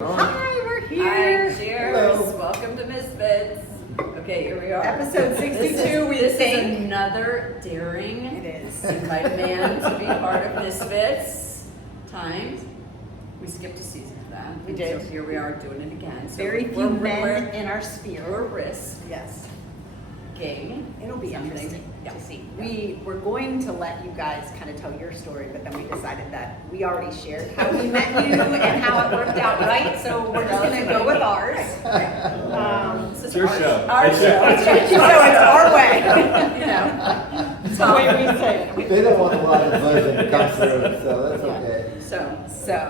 Hi, we're here. Hi, cheers. Hello. Welcome to Misfits. Okay, here we are. Episode 62, This think. is another daring It is. invite man to be part of Misfits times. We skipped a season for that. We did. So here we are doing it again. So Very few men in our sphere. We're risk Yes. gang. It'll be Something. interesting Yeah. to see. We were going to let you guys kind of tell your story, but then we decided that we already shared how we met you and how it worked out right, so we're just going to go with ours. This is It's your show. Our It's show. your- So it's our way. You know. It's the way we say it. They don't want a lot of version to come through, so that's okay.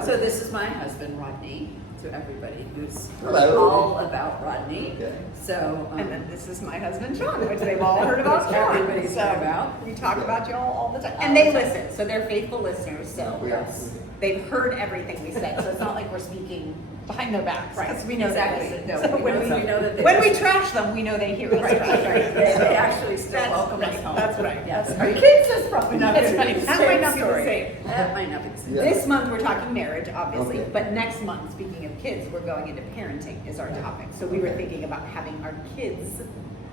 So this is my husband, Rodney, to everybody who's heard Hello. all about Rodney. Okay. So, And then this is my husband, Sean, which they've all heard about Which Sean. everybody's So heard about. We talk about y'all all the time. All And they the time. listen, so they're faithful listeners, so We are. they've heard everything we said, so it's not like we're speaking behind their backs. Right, Because we know exactly. that. No, So we when know- we we know that they when we listen. trash them, we know they hear us. Right, right. They actually still That's welcome us right, home. that's right, Yes. that's Our right. kids, that's probably not That's gonna right. be the That same might not be the story. same. That might not be the same. Yeah. This month, we're talking marriage, obviously, Okay. but next month, speaking of kids, we're going into parenting is our topic. So we were thinking about having our kids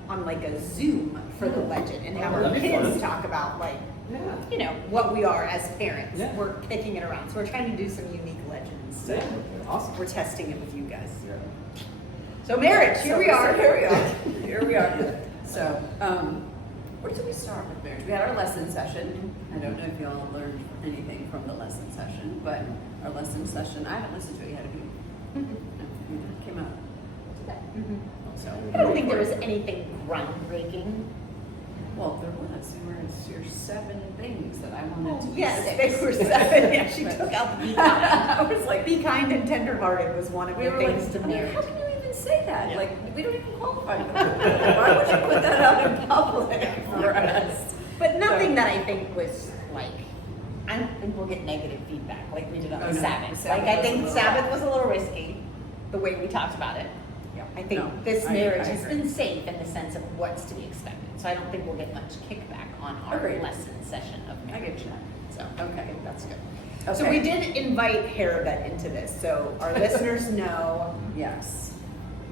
on like a Zoom for the legend and have Oh, our that'd be kids fun. talk about like, Yeah. you know, what we are as parents. Yeah. We're kicking it around. So we're trying to do some unique legends. So Yeah. Awesome. we're testing it with you guys. Yeah. So marriage, here we are. Here we are. Here we are. So, where did we start with marriage? We had our lesson session. I don't know if you all learned anything from the lesson session, but our lesson session, I haven't listened to it yet. Have you? It came out today. Mhm. So, I don't think there was anything groundbreaking. well, there was. There was your 7 things that I wanted to be Yes, 6. they were 7. Yeah, she took out the be kind. I was like, Be kind and tenderhearted was one of we the were things like, to I mean, marriage. how can you even say that? Yeah. Like, we don't even qualify for that. Why would you put that out in public for us? But nothing So- that I think was like, I don't think we'll get negative feedback like we did on Oh, the no. Sabbath. Sabbath Like I was a think little Sabbath rough. was a little risky, the way we talked about it. Yeah. I think No, this I marriage has agree. been safe in the sense of what's to be expected. So I don't think we'll get much kickback on our Agreed. lesson session of I marriage. get you. So Okay. that's good. Okay. So we did invite Harabet into this. So our listeners know Yes.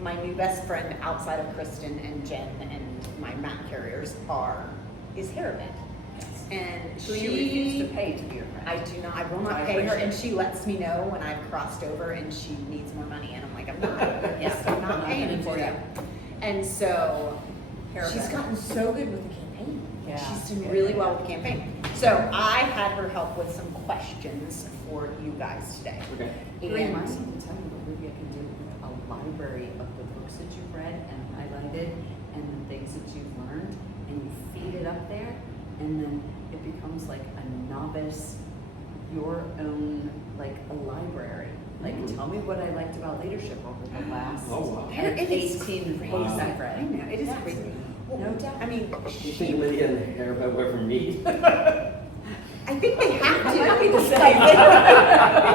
my new best friend outside of Kristen and Jen and my mat carriers is Harabet. And So she you refuse to pay to be your friend? I do not, I will I not pay her, appreciate and it. she lets me know when I've crossed over and she needs more money, and I'm like, I'm not, yes, I'm not paying gonna for do you. that. And so, Harabet. she's gotten so good with the campaign. Yeah. She's doing really well with the campaign. So I had her help with some questions for you guys today. Okay. Remind me And to tell you what Olivia can do with a library of the books that you've read and highlighted and the things that you've learned, and you feed it up there, and then it becomes like a novice, your own, like a library. Like, tell me what I liked about leadership over the last Oh, wow. It is 18 crazy. books I've I read. know, it is Yes. crazy. No doubt. I mean, You think Lydia and Harabet will ever meet? I think they have to. It might be the same.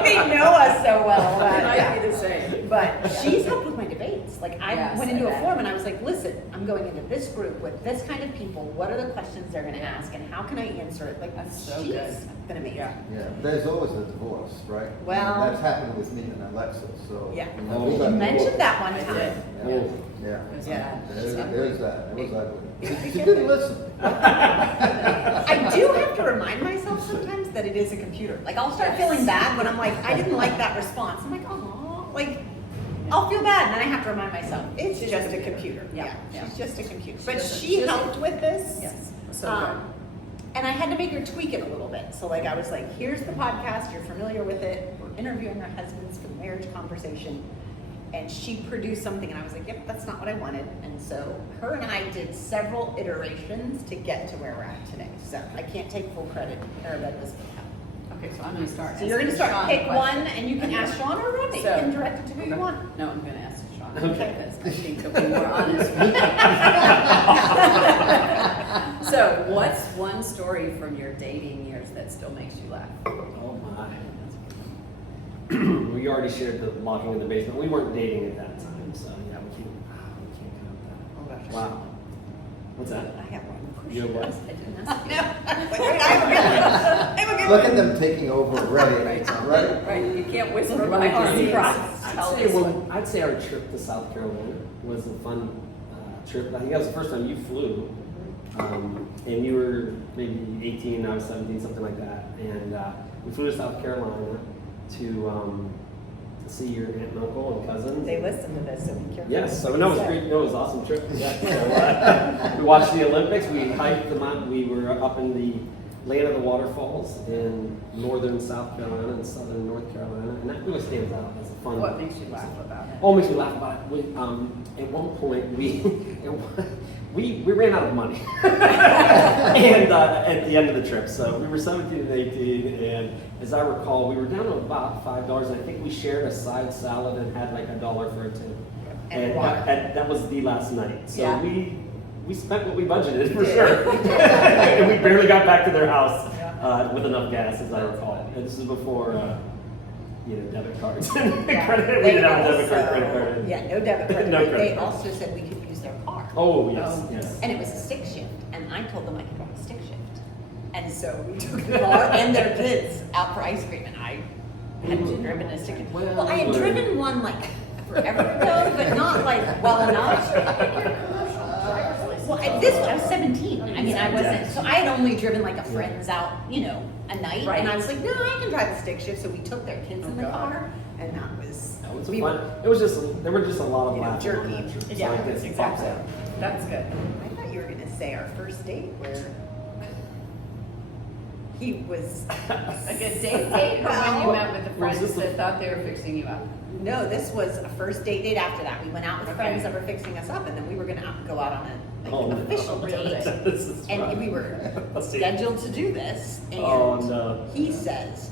They know us so well. It That, might be the same. But she's helped with my debates. Like I Yes, went I into a bet. forum and I was like, listen, I'm going into this group with this kind of people. What are the questions they're going to ask and how can I answer it? Like That's so she's good. been amazing. Yeah. Yeah, there's always a divorce, right? Well- And that's happened with me and Alexa, so. Yeah. you know, we You got mentioned that one I time. did. divorced. Yeah. It was Yeah. bad. There's that, it was ugly. It- She didn't listen. I do have to remind myself sometimes that it is a computer. Like I'll start feeling bad when I'm like, I didn't like that response. I'm like, oh, like I'll feel bad, and then I have to remind myself it's just a computer. Yeah, yeah. She's just a computer. She But doesn't- she she doesn't- helped with this. Yes. So And I had to make her tweak it a little bit. So like I was like, here's the podcast, you're familiar with it. We're interviewing our husbands for the marriage conversation. And she produced something and I was like, yep, that's not what I wanted. And so her and I did several iterations to get to where we're at today. So I can't take full credit. Harabet was with help. Okay, so I'm gonna start. So you're gonna asking start, Sean pick questions. one and you can ask Sean or Rodney. You So- can direct it to who you want. No, I'm gonna ask Sean. Okay. Because I think he'll be more honest with me. So, what's one story from your dating years that still makes you laugh? Oh my. We already shared the locking in the basement. We weren't dating at that time, so yeah, we can't count that. Oh, gosh. Wow. What's that? I have one. You have what? I didn't ask you. No, I was like, wait, I have a good Look one. at them taking over already, right? Right, you can't whisper Look my at my arms. surprise. I'd say our trip to South Carolina was a fun trip. I think that was the first time you flew. And you were maybe 18, I was 17, something like that. And we flew to South Carolina to see your aunt and uncle and cousins. They listen to this, so be careful. Yes, so what that you was say. great. No, it was an awesome trip. Yeah. So, we watched the Olympics. We hiked the mountain. We were up in the Land of the Waterfalls in northern South Carolina and southern North Carolina, and that really stands out as a fun. What makes you laugh about it? Oh, it makes me laugh about it. At one point, we ran out of money, and at the end of the trip, so we were 17 and 18, and as I recall, we were down to about $5, and I think we shared a side salad and had like $1 for a tip. And water. That was the last night. So Yeah. we spent what we budgeted for sure, and we barely got back to their house with enough gas, as I recall. And this is before. Debit cards. Credit. We didn't have a debit card, credit card. Yeah, no debit card. No But credit they card. also said we could use their car. Oh, yes, yes. And it was a stick shift, and I told them I could drive a stick shift. And so we took the car and their kids out for ice cream, and I hadn't driven a stick shift. Well, I had driven one like forever ago, but not like well enough. Well, I was 17. I mean, I wasn't, so I had only driven like a friend's out, a night. Right. And I was like, no, I can drive a stick shift. So we took their kids in the car, and that was, That was we fun. were, It was just there were just a lot of You know, laughs on jerky. that trip. So Yeah, I guess it pops out. That's good. I thought you were going to say our first date where he was. A good date or when you met with the Was this friends the- that thought they were fixing you up? No, this was a first date after that. We went out with Okay. friends that were fixing us up, and then we were going to go out on a Oh, no. official date. This is And fun. we were Let's see. scheduled to do this, and Oh, no. he says,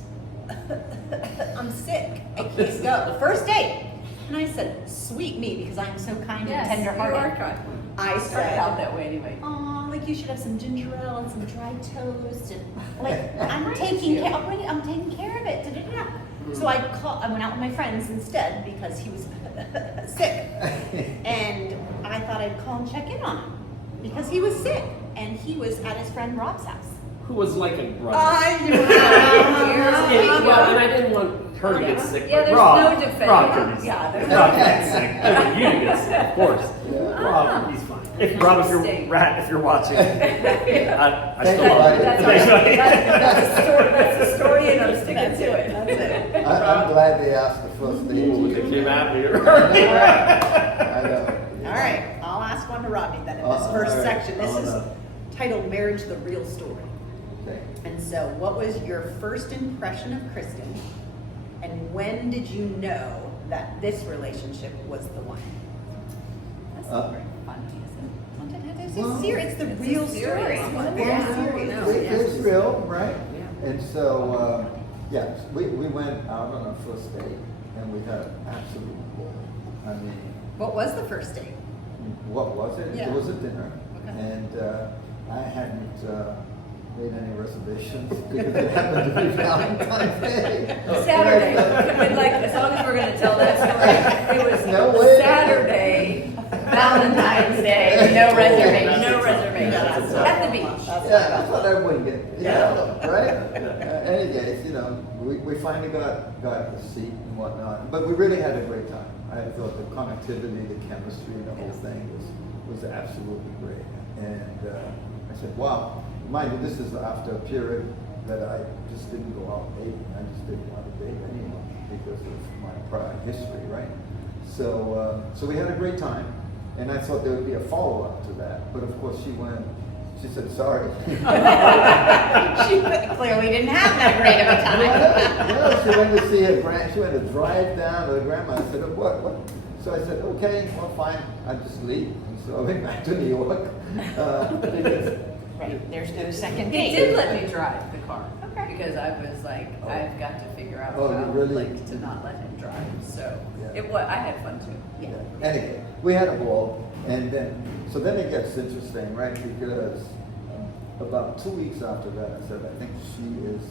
I'm sick, I can't go. First date. And I said, sweet me, because I'm so kind and You are tender-hearted. kind. I Started out said, that way anyway. oh, like you should have some ginger ale and some dry toast, and like I'm taking care of it. Da-da-da. So I went out with my friends instead because he was sick, and I thought I'd call and check in on him because he was sick, and he was at his friend Rob's house. Who was like a brother. I Well, and I didn't want her to get sick. Yeah, but there's Rob, no defense. Rob could be Yeah, sick. there's Rob no could get sick. I mean, you can get sick, of course. Yeah. Rob, he's fine. If Rob, if you're watching, I Thank still you, love buddy. you. That's Thanks, buddy. That's the story, and I'm sticking That's to it. it. That's it. I'm glad they asked the first date. Ooh, they came out here. I know. All right, I'll ask one to Robbie then in this Uh-oh, first all right. section. This Oh, is no. titled Marriage, the Real Story. Okay. And so, what was your first impression of Kristen? And when did you know that this relationship was the one? That's Uh, not very funny, is it? Well, It's the it's real a serious story. one. Very Yeah. serious. No, It- yes. It's real, right? Yeah. And so, we went out on our first date, and we had an absolute ball. I mean, What was the first date? what was it? Yeah. It was a dinner, Okay. and I hadn't made any reservations because it happened to be Valentine's Day. Saturday, as long as we're gonna tell that story, it was No way. Saturday, Valentine's Day, no reservation, no That's reservation, it. at the beach. Yeah, I thought I wouldn't get, Yeah. right? Any case, we finally got a seat and whatnot, but we really had a great time. I thought the connectivity, the chemistry, the whole thing was absolutely great. And I said, wow, mind you, this is after a period that I just didn't go out dating. I just didn't want to date anyone because of my prior history, right? So we had a great time, and I thought there would be a follow-up to that. But of course, she said, sorry. She clearly didn't have that great of a time. Well, she went to see her she went to drive down to her grandma. I said, what? So I said, okay, well, fine, I'll just leave. And so I went back to New York. Because, Right, there's no second He date. did let me drive the car, Okay. because I was like, Oh. I've got to figure out Oh, you how, really- like, to not let him drive, so, Yeah. I had fun too. Yeah. anyway, we had a ball, and then it gets interesting, right? Because about 2 weeks after that, I said, I think she is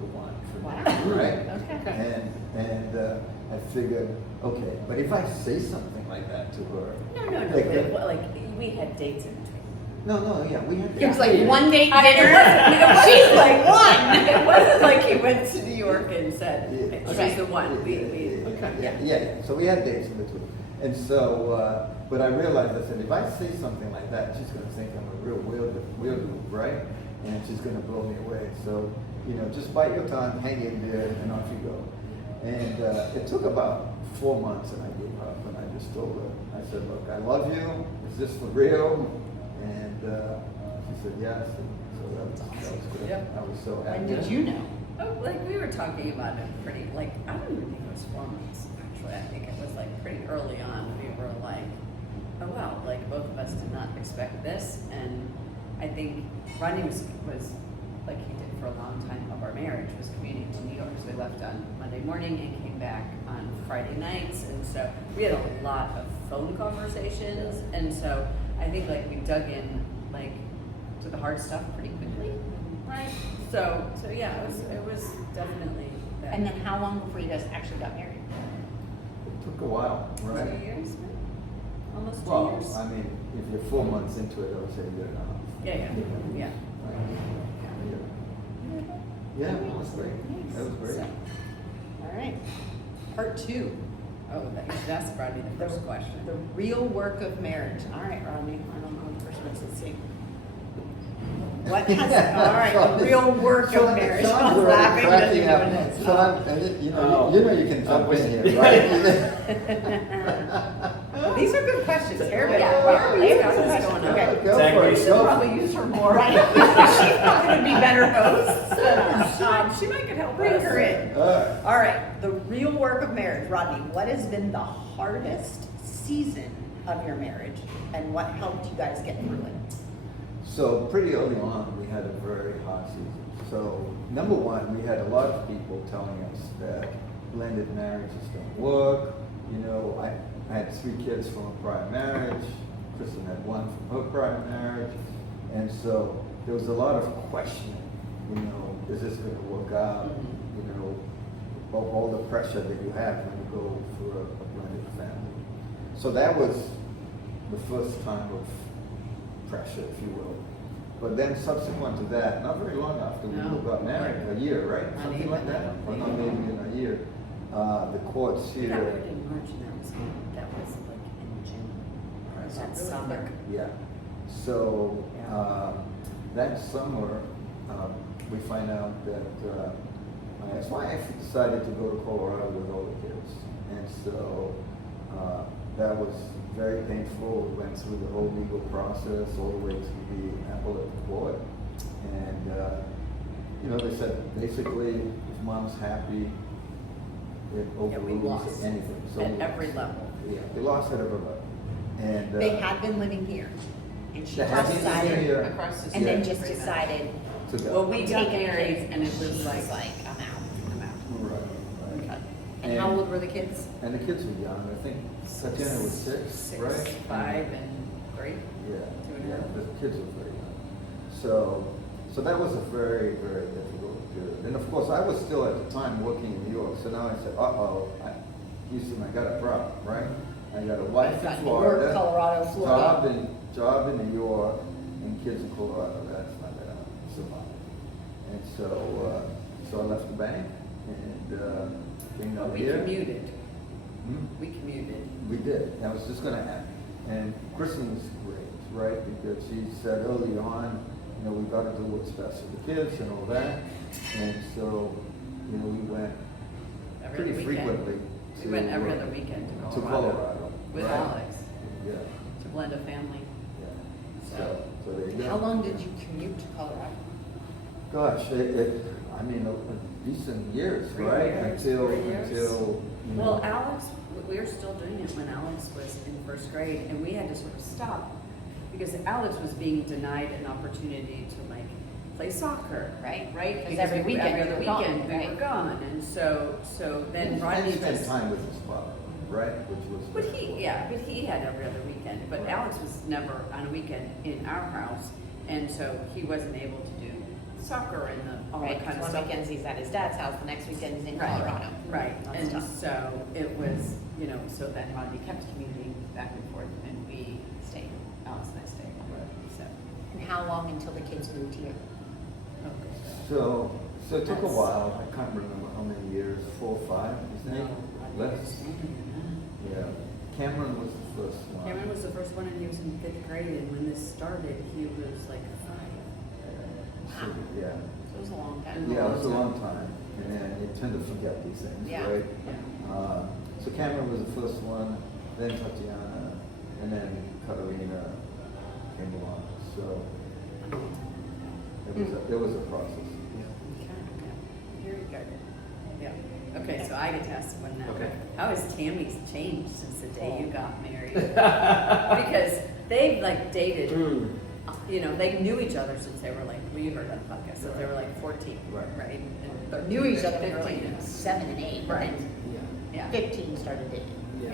the one for me, Wow. right? Okay. And I figured, okay, but if I say something like that to her, No, like, like we had dates in between. No, yeah, we had. It was like one date I- dinner. She's like one. It wasn't like he went to New York and said, Yeah. she's Okay. the one. Yeah. So we had dates in between. And so, but I realized, I said, if I say something like that, she's gonna think I'm a real weirdo, right? And she's gonna blow me away. So, just bite your tongue, hang in there, and off you go. And it took about 4 months, and I gave up, and I just told her, I said, look, I love you. Is this for real? And she said yes. And so that was good. Yep. I was so happy. When did you know? Oh, like we were talking about it pretty, like, I don't even think it was 4 months, actually. I think it was like pretty early on. We were like, oh wow, like both of us did not expect this. And I think Rodney was like he did for a long time of our marriage, was commuting to New York. So we left on Monday morning and came back on Friday nights. And so we had a lot of phone conversations. And so I think like we dug in like to the hard stuff pretty quickly. Right. So yeah, it was definitely that. And then how long before you guys actually got married? It took a while, right? 2 years? Almost 2 Well, years? I mean, if you're 4 months into it, I would say a year and a half. Yeah. Yeah, it was great. That was great. So- All right. Part 2. Oh, that's probably the first question. The real work of marriage. All right, Rodney. I don't know the first one. Let's see. What has, all right, the real work of marriage. Sean's I'm already laughing because cracking you're up. doing this. Sean, and Oh. you can jump in here, right? These are good questions. Everybody, Yeah, wow, let's they go. have What's questions. going on? Okay. Go Zach, for we it, should go. Probably use her more. Right? She's probably going to be better host. She might could help Bring us. her in. All right. All right, the real work of marriage. Rodney, what has been the hardest season of your marriage and what helped you guys get through it? So pretty early on, we had a very hot season. So number one, we had a lot of people telling us that blended marriages don't work. I had 3 kids from a prior marriage. Kristen had 1 from her prior marriage. And so there was a lot of questioning, is this going to work out? All the pressure that you have when you go for a blended family. So that was the first time of pressure, if you will. But then subsequent to that, not very long after we No. got married, a year, right? Not Something even, like that, I don't or think. not maybe in a year. The courts We got here, married in March and that was like in June. Right. That summer. yeah. So that summer, we find out that my wife decided to go to Colorado with all the kids, and so that was very painful. We went through the whole legal process all the way to the appellate court, and they said basically if mom's happy, it we overrules lost anything. So at we every lost. level. Yeah, we lost at every level, and They had been living here, and she They had just been living decided, here. Across the and then street, just pretty much. decided, to go. Well, we got taking married kids, and it she was like, I'm out. I'm out. Right, right. Okay. And how old were the kids? And the kids were young. I think Tatiana was 6, 6, right? 5, and 3. Yeah, 2.5. yeah, the kids were very young. So that was a very, very difficult period. And of course, I was still at the time working in New York. So now I said, Houston, I got a problem, right? I got a wife Got in New York, Florida, Colorado, Florida. job in New York, and kids in Colorado. That's not gonna survive. And so I left the bank and came But down we here. commuted. Hmm? We commuted. We did. That was just going to happen. And Kristen was great, right? Because she said early on, we've got to do what's best for the kids and all that. And so, we went Every pretty other weekend. frequently We went every other weekend to Colorado. with right? Alex Yeah. to blend a family. Yeah. So there you go. How long did you commute to Colorado? Gosh, a decent years, 3 right? years, Until 3 years. Well, know, Alex, we were still doing it when Alex was in 1st grade, and we had to sort of stop because Alex was being denied an opportunity to like play soccer, Right. right? 'Cause every weekend every you other were gone, weekend we were right? gone, and so then Rodney spent just. time with his father, right? Which was But very he, cool. yeah, but he had every other weekend. But Alex was never on a weekend in our house, and so he wasn't able to do soccer and all Right, that kind of one stuff. weekend he's at his dad's house, the next weekend he's in Right, Colorado. Right, That's and tough. so it was, so then Rodney kept commuting back and forth, and we stayed, Alex and I stayed. Right. So, how long until the kids moved here? So it took a That's- while. I can't remember how many years, 4 or 5, isn't it? Less. Yeah. Cameron was the first one. Cameron was the first one, and he was in 5th grade, and when this started, he was like 5. So, yeah. So it was a long time. Yeah, it was a long time, and then you tend to forget these things, Yeah. right? Yeah. So Cameron was the first one, then Tatiana, and then Catalina came along. So it was a process. Very good. Yeah. Okay, so I get to ask one now. Okay. How has Tammy's changed since the day you got married? Because they've like dated, Mm. you know, they knew each other since they were like, well, you heard on the podcast, since they were like 14, Right. right? And They knew each other when they were 15. like 7 and 8, Right. and Yeah. 15 started dating. Yeah.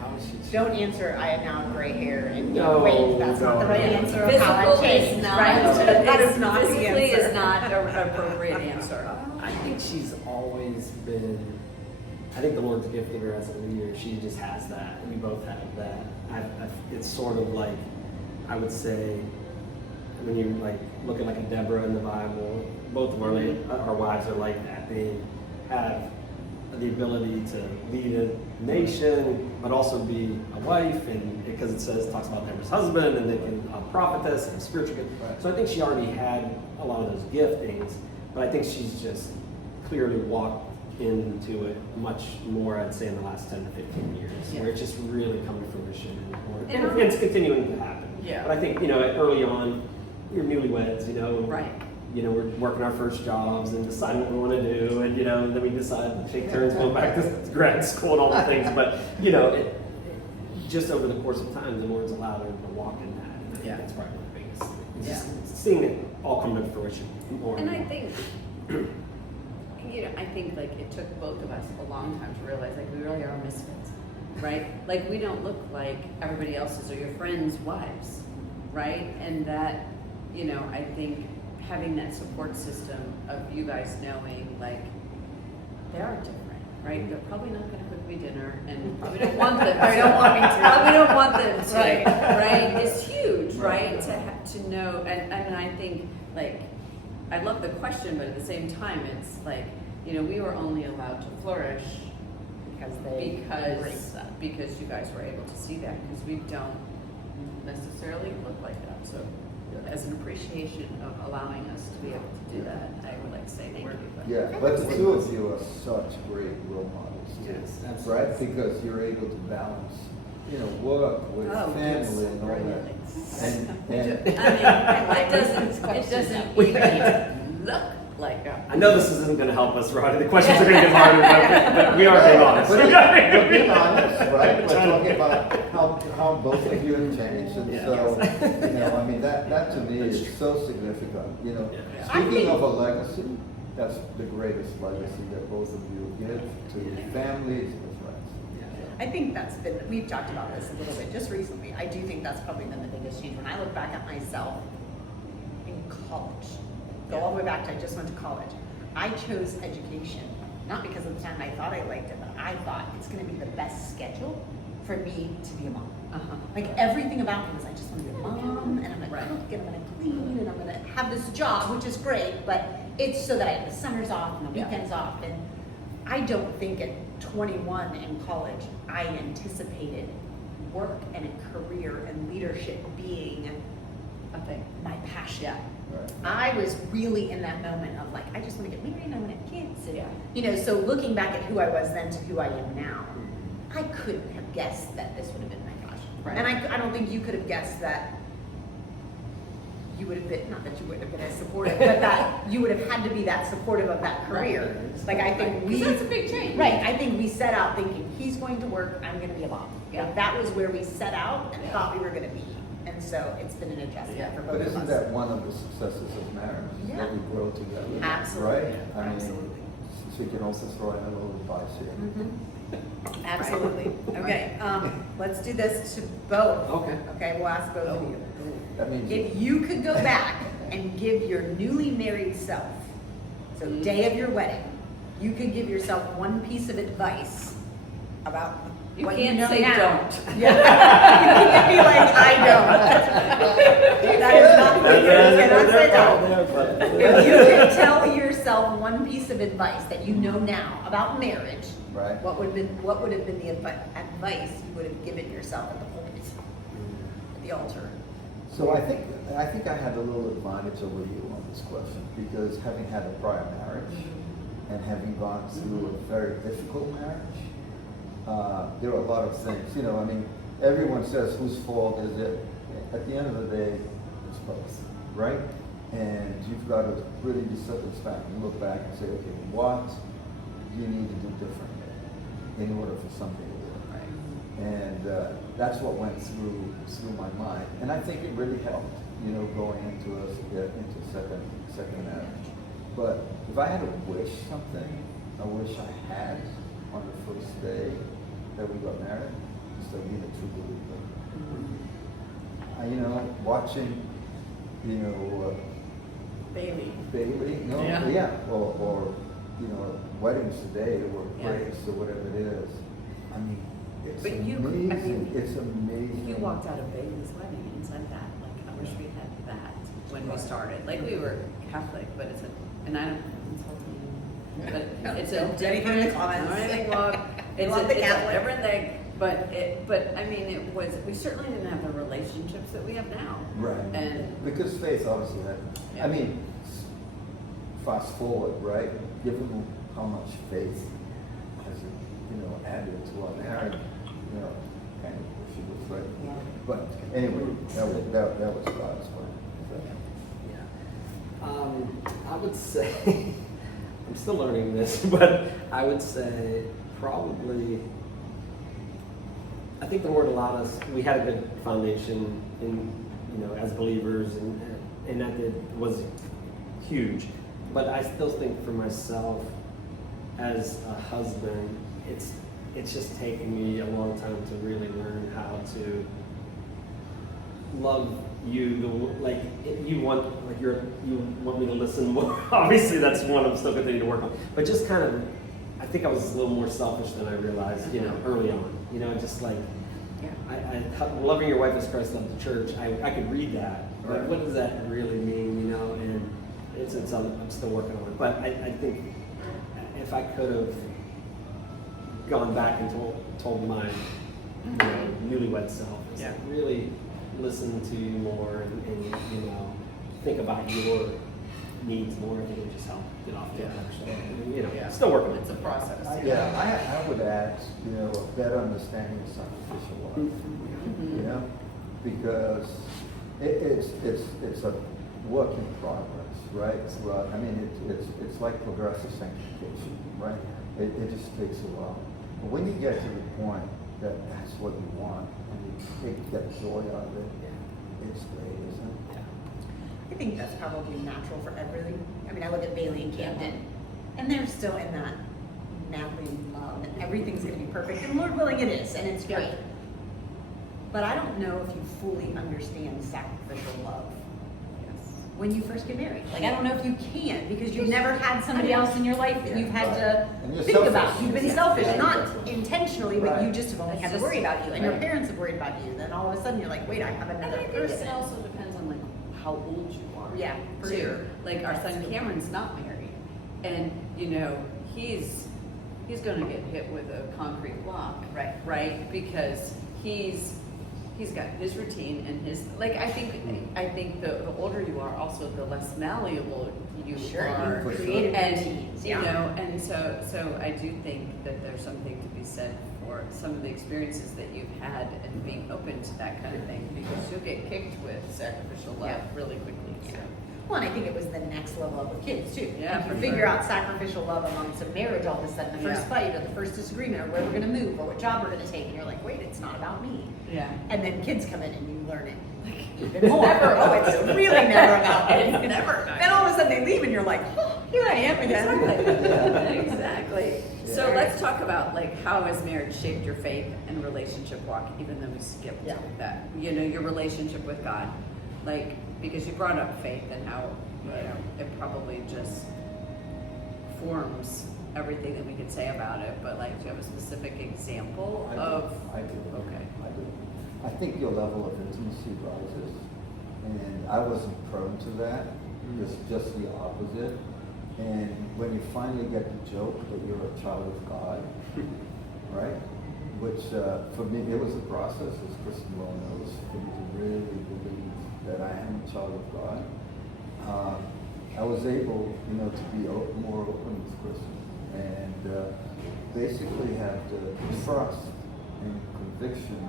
How is she? Don't answer, I have now gray hair, and No, wait, that's not the right no. answer of how I Physical changed, is not, right? That is not the physically answer. is not an appropriate answer. I think she's always been. I think the Lord's gifted her as a leader. She just has that. We both have that. It's sort of like, I would say, when you like look at like a Deborah in the Bible, both of our wives are like that. They have the ability to lead a nation, but also be a wife, and because it talks about Deborah's husband, and they can a prophetess and a spiritual gift. Right. So I think she already had a lot of those giftings, but I think she's just clearly walked into it much more, I'd say, in the last 10 to 15 years, Yeah. where it's just really come to fruition, And and it's continuing to happen. Yeah. But I think, early on, you're newlyweds, Right. We're working our first jobs and deciding what we want to do, and then we decide to take turns going back to grad school and all the things. But just over the course of time, the Lord's allowed her to walk in that, and I think Yeah. that's probably the biggest thing. It's Yeah. just seeing it all come to fruition more. And I more. think, I think like it took both of us a long time to realize like we really are misfits, right? Like we don't look like everybody else's or your friends' wives, right? And that, I think having that support system of you guys knowing like they are different, right? They're probably not going to cook me dinner, and probably don't want them. Or don't want me to. Probably don't want them to. Right. Right? It's huge, Right. right? To know, and I think like I love the question, but at the same time, it's like we were only allowed to flourish Because they embraced that. because you guys were able to see that because we don't necessarily look like that. So as an appreciation of allowing us to be able to do that, I would like to say thank you. But Yeah, but the two of you are such great role models, too. Yes, absolutely. Right? Because you're able to balance, work with Oh, family yes, and all that. brilliantly. And it doesn't even look like a. I know this isn't going to help us, Roddy. The questions are going to get harder, but we are being honest. We're being honest, right? We're talking about how both of you have changed, and Yeah. so, that to me is so significant, Yeah. Speaking of a legacy, that's the greatest legacy that both of you give to families and friends. I think we've talked about this a little bit just recently. I do think that's probably been the biggest change. When I look back at myself in college, go all the way back to I just went to college. I chose education, not because at the time I thought I liked it, but I thought it's going to be the best schedule for me to be a mom. Uh-huh. Like everything about me was I just want to be a mom, and I'm going to Right. cook, and I'm going to clean, and I'm going to have this job, which is great, but it's so that I have the summers off and the Yeah. weekends off. And I don't think at 21 in college, I anticipated work and a career and leadership being I think. my passion. Yeah. Right. I was really in that moment of like, I just want to get married and I want to have kids. And, Yeah. so looking back at who I was then to who I am now, I couldn't have guessed that this would have been my passion. Right. And I don't think you could have guessed that you would have been, not that you wouldn't have been as supportive, but that you would have had to be that supportive of that career. Right. Like I think Right. we, 'Cause that's a big change. right, I think we set out thinking, he's going to work, I'm gonna be a mom. Yeah. Like, that was where we set out and Yeah. thought we were gonna be. And so it's been an adjustment Yeah. for But both of isn't us. that one of the successes of marriage, Yeah. that we grow together? Absolutely. Right? I mean, Absolutely. so you can also throw in a little advice here. Absolutely. Okay, let's do this to both. Okay. Okay, we'll ask both of you. That means. If you could go back and give your newly married self, so day of your wedding, you could give yourself one piece of advice about You what can't know say now. don't. Yeah. You can't be like, I don't. That is not the you cannot say don't. If you could tell yourself one piece of advice that you know now about marriage, Right. what would have been the advice you would have given yourself at the pulpit, at the altar? So I think I had a little advantage over you on this question because having had a prior marriage and having gone through a very difficult marriage, there are a lot of things. You know, I mean, everyone says whose fault is it? At the end of the day, it's both, right? And you've got to really be circumspect and look back and say, okay, what do you need to do differently in order for something to work? And that's what went through my mind, and I think it really helped, you know, going into second marriage. But if I had to wish something, I wish I had on the first day that we got married, is to be a true believer. You know, watching, you know, Bailey. no, Yeah. or you know, weddings today or Yeah. grace or whatever it is. I mean, it's But you- I amazing. mean, It's amazing. You walked out of Bailey's wedding and said that, like, I wish we had that when we started. Like, we were Catholic, but it's and I don't insult you, but it's a Don't do anything in the different, comments. no, anything wrong. It's Love a, the it's a Catholic. different thing, but I mean, we certainly didn't have the relationships that we have now. Right. And Because faith obviously had, Yeah. I mean, fast forward, right? Given how much faith has, you know, added to our marriage, you know, kind of wish it was right. Yeah. But anyway, that was God's plan. So. I would say, I'm still learning this, but I would say probably, I think the Lord allowed us, we had a good foundation in, you know, as believers, and that was huge. But I still think for myself, as a husband, it's just taken me a long time to really learn how to love you. You want me to listen more. Obviously, that's one I'm still continuing to work on. But just kind of, I think I was a little more selfish than I realized, you know, early on. You know, just like, loving your wife as Christ loved the church. I could read that, but Right. what does that really mean? You know, and I'm still working on it. But I think if I could have gone back and told my newlywed self, is Yeah. really listen to you more and you know think about your needs more. I think it would just help get off the you know, still working on it. It's a process. I would add, you know, a better understanding of sacrificial love. You know, because it's a work in progress, right? Throughout, I mean, it's like progressive sanctification, right? It just takes a while. But when you get to the point that that's what you want, and you get joy out of it, it's great, isn't it? I think that's probably natural for everything. I mean, I look at Bailey and Camden, and they're still in that madly in love, and everything's going to be perfect. And Lord willing, it is, and it's great. But I don't know if you fully understand sacrificial love when you first get married. Like, I don't know if you can, because you've never had somebody else in your life that you've had to And you're think selfish. about. You've been Yeah. selfish, Yeah. not intentionally, but you Right. just have only It's had to just- worry about you, and your Right. parents have worried about you. Then all of a sudden, you're like, wait, I have And another I think person. it also depends on like how old you are. Yeah, for too. sure. Like our son Cameron's not married, and you know he's going to get hit with a concrete block, Right. Right, because he's got his routine and his like. I think the older you are, also the less malleable you Sure, are. For sure. creative And routines, you yeah. know, and so I do think that there's something to be said for some of the experiences that you've had and being open to that kind of thing, because you'll get kicked with sacrificial love Yeah. really quickly. So. Well, and I think it was the next level up with kids too. Yeah, Like, you for figure sure. out sacrificial love amongst a marriage all of a sudden, the first Yeah. fight or the first disagreement or where we're gonna move or what job we're gonna take, and you're like, wait, it's not about me. Yeah. And then kids come in and you learn it like even more. It's really never about me. It's never about Then all of a sudden they leave and you're like, oh, here I am again. Exactly. So Yeah. let's talk about like how has marriage shaped your faith and relationship walk, even though we skipped Yeah. that. You know, your relationship with God. Like, because you brought up faith and how, you know, it probably just forms everything that we could say about it, but like, do you have a specific example I do. of? I do. Okay. I do. I think your level of intimacy rises, and I wasn't prone to that. It's just the opposite. And when you finally get the joke that you're a child of God, right? Which for me, it was a process, as Kristen well knows, for me to really believe that I am a child of God. I was able, to be more open with Kristen, and basically have the trust and conviction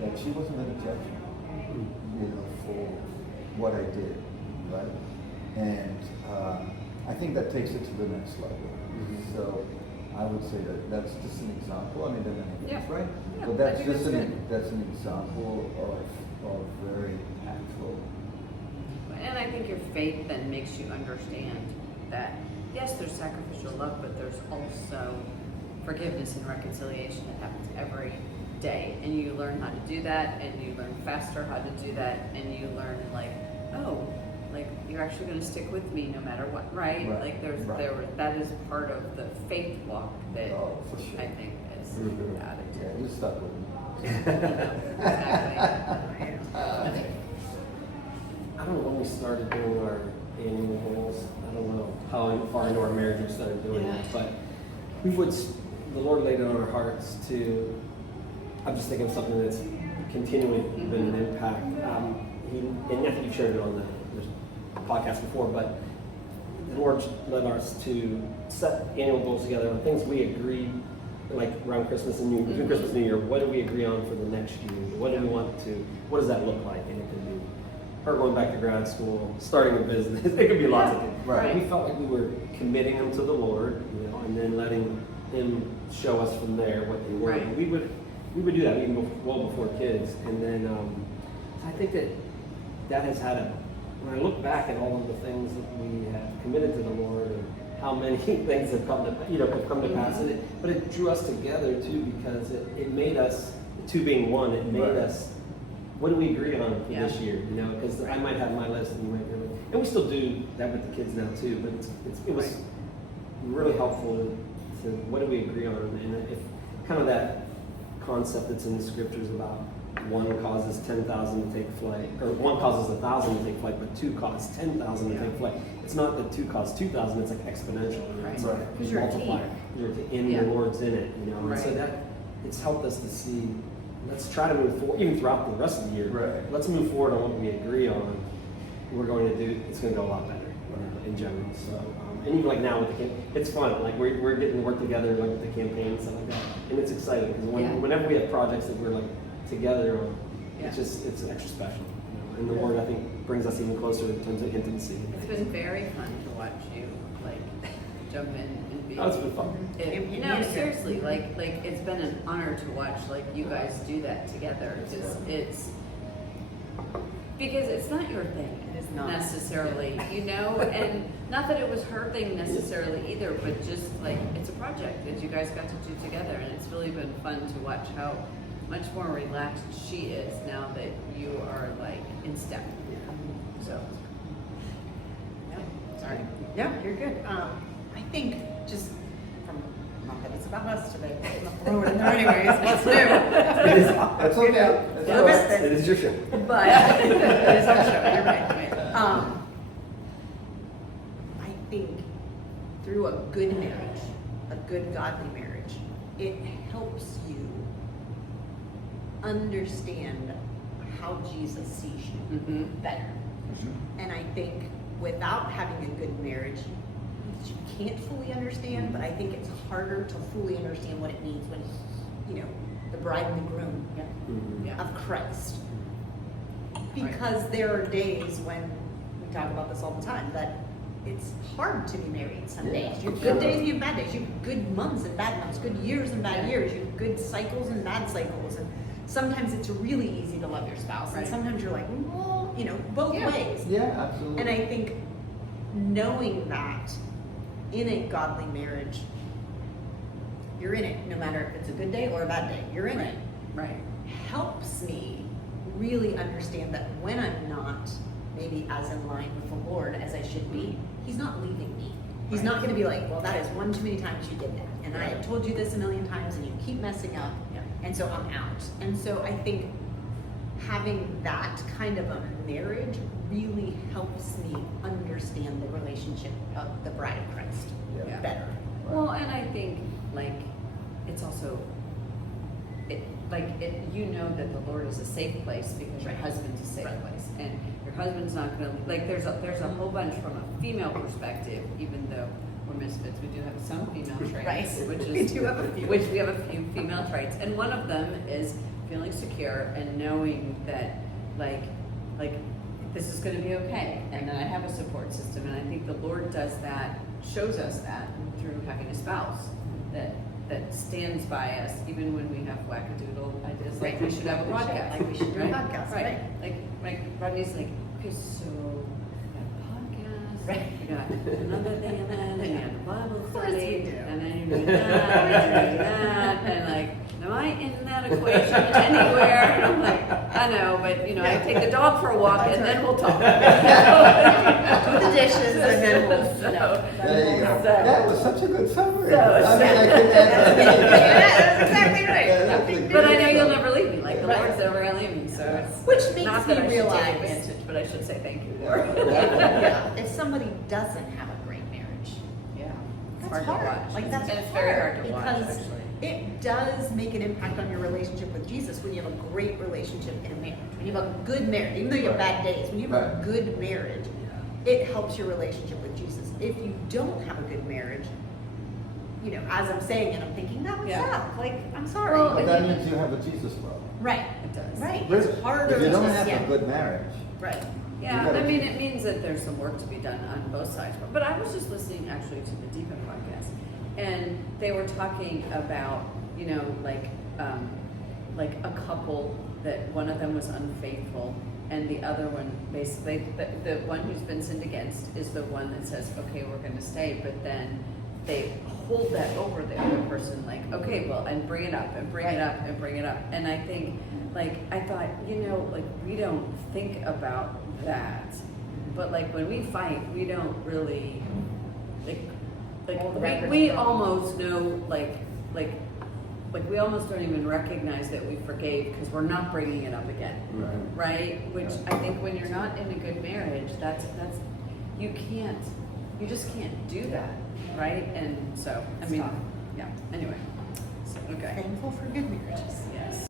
that she wasn't going to judge me, for what I did, right? And I think that takes it to the next level. So I would say that that's just an example. I mean, there are many things, right? Yeah, But I that's think just that's that's an example of very impactful. And I think your faith then makes you understand that, yes, there's sacrificial love, but there's also forgiveness and reconciliation that happens every day. And you learn how to do that, and you learn faster how to do that, and you learn you're actually going to stick with me no matter what, right? Right, Like right. that is part of the faith walk that Oh, for sure. I think is added to. Yeah, you stuck with me. Exactly. I don't know when we started doing our annual goals. I don't know how far into our marriage we started doing that, but the Lord laid it on our hearts to. I'm just thinking of something that's continually been an impact. And I think you've shared it on the podcast before, but the Lord led us to set annual goals together on things we agreed, like around Christmas and between Christmas and New Year. What do we agree on for the next year? What do we want to? What does that look like? And it can be her going back to grad school, starting a business. It could be lots of things. Right. We felt like we were committing them to the Lord, and then letting Him show us from there what they were. Right. We would do that even well before kids, and then I think that has had when I look back at all of the things that we have committed to the Lord, and how many things have come to pass, but it drew us together too, because it made us, two being one, it made Right. us. What do we agree on for Yeah. this year? Because I might have my list, and you might have it, and we still do that with the kids now too. But it was really helpful to what do we agree on, and if kind of that concept that's in the scriptures about one causes 10,000 to take flight, or one causes 1,000 to take flight, but two cause 10,000 to take flight. It's not that two cause 2,000; it's like exponential. Right. It's like Because you're a multiplier. team. And Yeah. the Lord's in it, And so Right. that it's helped us to see. Let's try to move forward, even throughout the rest of the year. Right. Let's move forward on what we agree on. We're going to do. It's going to go a lot better in general. So, and even like now with the it's fun. Like we're getting to work together, like with the campaign and stuff like that, and it's exciting because whenever we have projects that we're like together on, it's extra special. And the Lord, I think, brings us even closer in terms of intimacy. It's been very fun to watch you jump in and be. Oh, it's been fun. Seriously, like it's been an honor to watch you guys do that together. Because it's not your thing. It is not. Necessarily, and not that it was her thing necessarily either, but just it's a project that you guys got to do together, and it's really been fun to watch how much more relaxed she is now that you are in step. So. Sorry. Yeah, you're good. I think just from, not that it's about us today, but I'm gonna throw it in there anyways. Let's do. That's okay. That's Yeah, all right. that's It is your show. But It is our show, you're right. I think through a good marriage, a good godly marriage, it helps you understand how Jesus sees you better. And I think without having a good marriage, you can't fully understand, but I think it's harder to fully understand what it means when, the bride and the groom of Christ. Because there are days when, we talk about this all the time, that it's hard to be married some days. You have good days, you have bad days. You have good months and bad months, good years and bad years. You have good cycles and bad cycles. And sometimes it's really easy to love your spouse. And sometimes you're like, well, both ways. Yeah, absolutely. And I think knowing that in a godly marriage, you're in it, no matter if it's a good day or a bad day, you're in it. Right. Helps me really understand that when I'm not maybe as in line with the Lord as I should be, He's not leaving me. He's not gonna be like, well, that is one too many times you did that, and I have told you this a million times and you keep messing up, Yeah. and so I'm out. And so I think having that kind of a marriage really helps me understand the relationship of the bride of Christ Yeah. better. Well, and I think like it's also you know that the Lord is a safe place because your Right. husband's a safe Right. place, and your husband's not gonna like. There's a whole bunch from a female perspective, even though we're misfits, we do have some female traits, Right. which We is do have a few. which we have a few female traits, and one of them is feeling secure and knowing that like this is going to be okay, and that I have a support system, and I think the Lord does that, shows us that through having a spouse that stands by us even when we have wackadoodle ideas, like Right. we should have a podcast, Like we should do a right? podcast, right? right. Like Rodney's like, okay, so we got a podcast, Right. we got another thing, and then you got the Bible Of course we study, do. and then you do that, and you do that, and like, am I in that equation anywhere? And I'm like, I know, but you know, I take the dog for a walk and then we'll talk. Do the dishes and then we'll, you know. There you go. So- That was such a good summary. So- I mean, I couldn't add Yeah, that's exactly right. Yeah, that's a But I good know you'll summary. never leave me, like the Right. Lord's never gonna leave me, so it's. Which makes not me that I should realize- take advantage, but I should say thank you, Lord. Yeah, if somebody doesn't have a great marriage, Yeah. It's that's hard to hard. watch. Like that's And it's very hard to watch, because actually. it does make an impact on your relationship with Jesus when you have a great relationship in a marriage. When you have a good marriage, even though you have bad days, when you have a Right. good marriage, it helps your relationship with Jesus. If you don't have a good marriage, you know, as I'm saying it, I'm thinking that would Yeah. suck. Like, I'm sorry. Well, But that means you have a Jesus problem. Right. It does. Right. Really. It's harder If you to don't have yeah. a good marriage, Right. Yeah, You gotta- I mean, it means that there's some work to be done on both sides. But I was just listening actually to the Deepen podcast, and they were talking about, you know, like a couple that one of them was unfaithful, and the other one basically, the one who's been sinned against is the one that says, okay, we're going to stay, but then they hold that over the other person, like, okay, well, and bring it up and bring it up and bring it up. And I think, like, I thought, you know, like, we don't think about that, but like when we fight, we don't really, Hold the like records we down. almost know, like we almost don't even recognize that we forgave because we're not bringing it up again. Right? Which I think when you're not in a good marriage, that's you just can't do that, right? And so I mean, Stop. yeah. Anyway, so, okay. Thankful for good marriages. Yes.